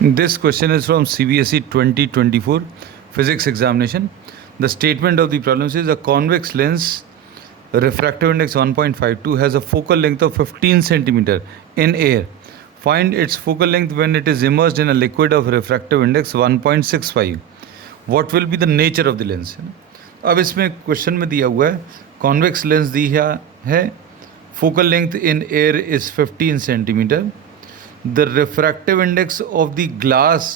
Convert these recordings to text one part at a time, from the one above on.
This question is from CBSE 2024 physics examination. The statement of the problem says a convex lens refractive index 1.52 has a focal length of 15 centimeter in air. Find its focal length when it is immersed in a liquid of refractive index 1.65. What will be the nature of the lens? अब इसमें question में दिया हुआ है convex lens दिया है, focal length in air is 15 centimetre. The refractive index of the glass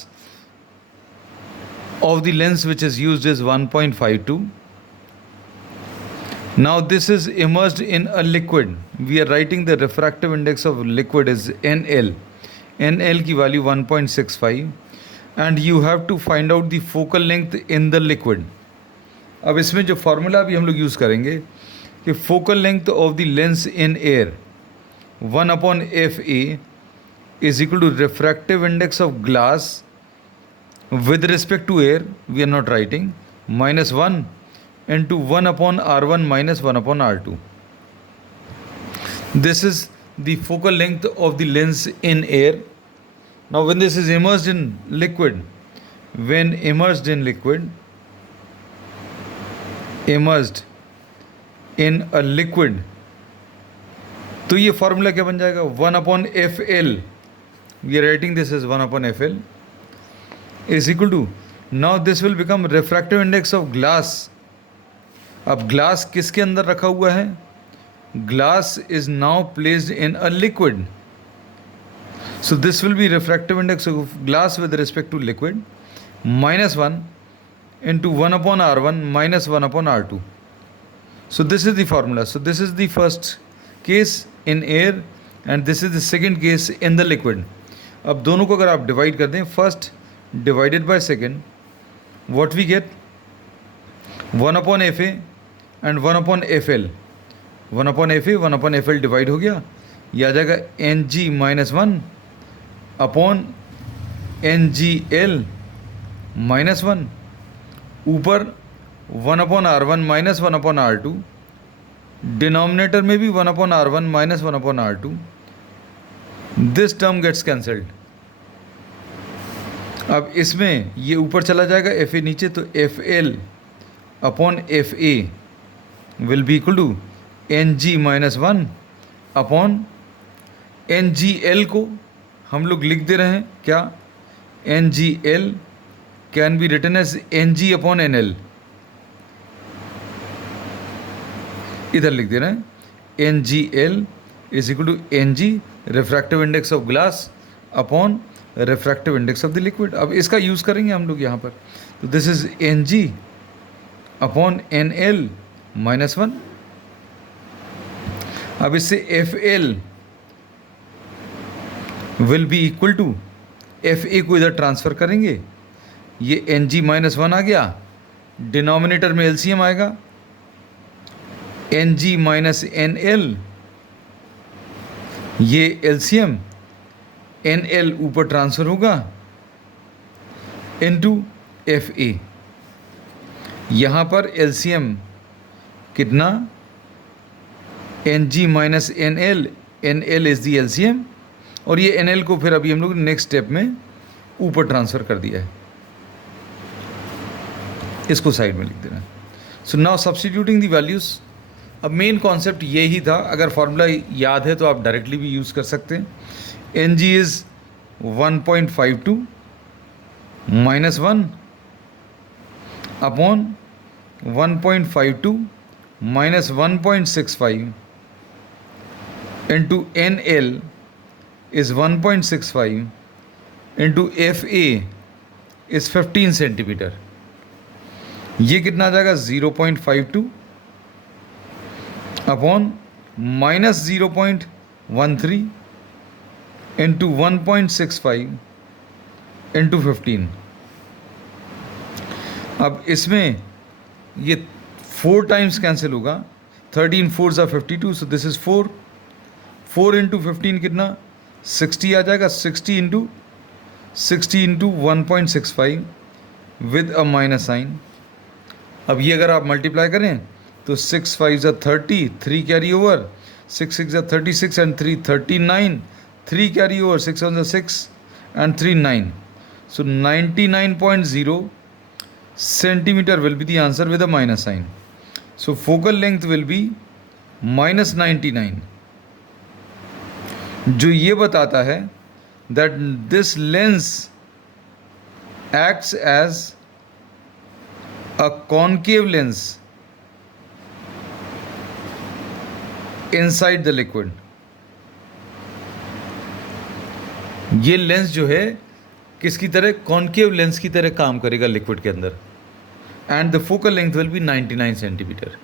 of the lens which is used is 1.52. Now this is immersed in a liquid. We are writing the refractive index of liquid is NL. NL की value 1.65 and you have to find out the focal length in the liquid. अब इसमें जो formula भी हम लोग use करेंगे कि focal length of the lens in air 1/FA is equal to refractive index of glass with respect to air, we are not writing, minus 1 into 1/R1 minus 1/R2. This is the focal length of the lens in air. Now when this is immersed in liquid, immersed in a liquid, तो ये formula क्या बन जाएगा 1/FL. We are writing this as 1/FL is equal to, now this will become refractive index of glass. अब glass किसके अंदर रखा हुआ है? Glass is now placed in a liquid, so this will be refractive index of glass with respect to liquid minus 1 into 1/R1 minus 1/R2. So this is the formula. So this is the first case in air and this is the second case in the liquid. अब दोनों को अगर आप divide कर दें, first divided by second, what we get 1/FA and 1/FL. 1/FA 1/FL divide हो गया, ये आ जाएगा NG minus 1 upon NGL minus 1, ऊपर 1/R1 माइनस 1/R2, डिनोमिनेटर में भी 1/R1 minus 1/R2. This term gets cancelled. अब इसमें ये ऊपर चला जाएगा, FA नीचे, तो FL upon FA will be equal to NG minus 1 upon NGL को हम लोग लिख दे रहे हैं क्या, NGL can be written as NG upon NL. इधर लिख दे रहे हैं NGL is equal to NG refractive index of glass upon refractive index of the liquid. अब इसका यूज़ करेंगे हम लोग यहाँ पर, तो this is NG upon NL minus 1. अब इससे FL will be equal to, FA को इधर ट्रांसफ़र करेंगे, ये NG माइनस 1 आ गया, डिनोमिनेटर में LCM आएगा, NG माइनस NL, ये LCM NL ऊपर ट्रांसफ़र होगा इनटू FA. यहाँ पर LCM कितना, NG minus NL, NL is the LCM, और ये NL को फिर अभी हम लोग नेक्स्ट स्टेप में ऊपर ट्रांसफ़र कर दिया है, इसको साइड में लिख देना. सो नाउ सब्स्टिट्यूटिंग दी वैल्यूज़. अब मेन कॉन्सेप्ट यही था, अगर फार्मूला याद है तो आप डायरेक्टली भी यूज़ कर सकते हैं. NG is 1.52 minus 1 upon 1.52 minus 1.65 into NL is 1.65 into FA is 15 centimetre. ये कितना आ जाएगा 0.52 अपॉन माइनस 0.13 इंटू 1.65 इंटू 15. अब इसमें ये 4 टाइम्स कैंसिल होगा, 13 4 ज़ा 52, सो दिस इज़ 4 इंटू 15 कितना 60 आ जाएगा, 60 into 1.65 with a minus sign. अब ये अगर आप मल्टीप्लाई करें तो 6 5 ज़ा 30, 3 कैरी ओवर, 6 6 ज़ा 36 एंड 3 39, 3 कैरी ओवर, 6 1 ज़ा 6 and 3 9. So 99.0 centimeter will be the answer with a minus sign. So focal length will be minus 99, जो ये बताता है that this lens acts as a concave lens inside the liquid. ये lens जो है किसकी तरह, कॉन्केव लेंस की तरह काम करेगा लिक्विड के अंदर, and the focal length will be 99 centimetre.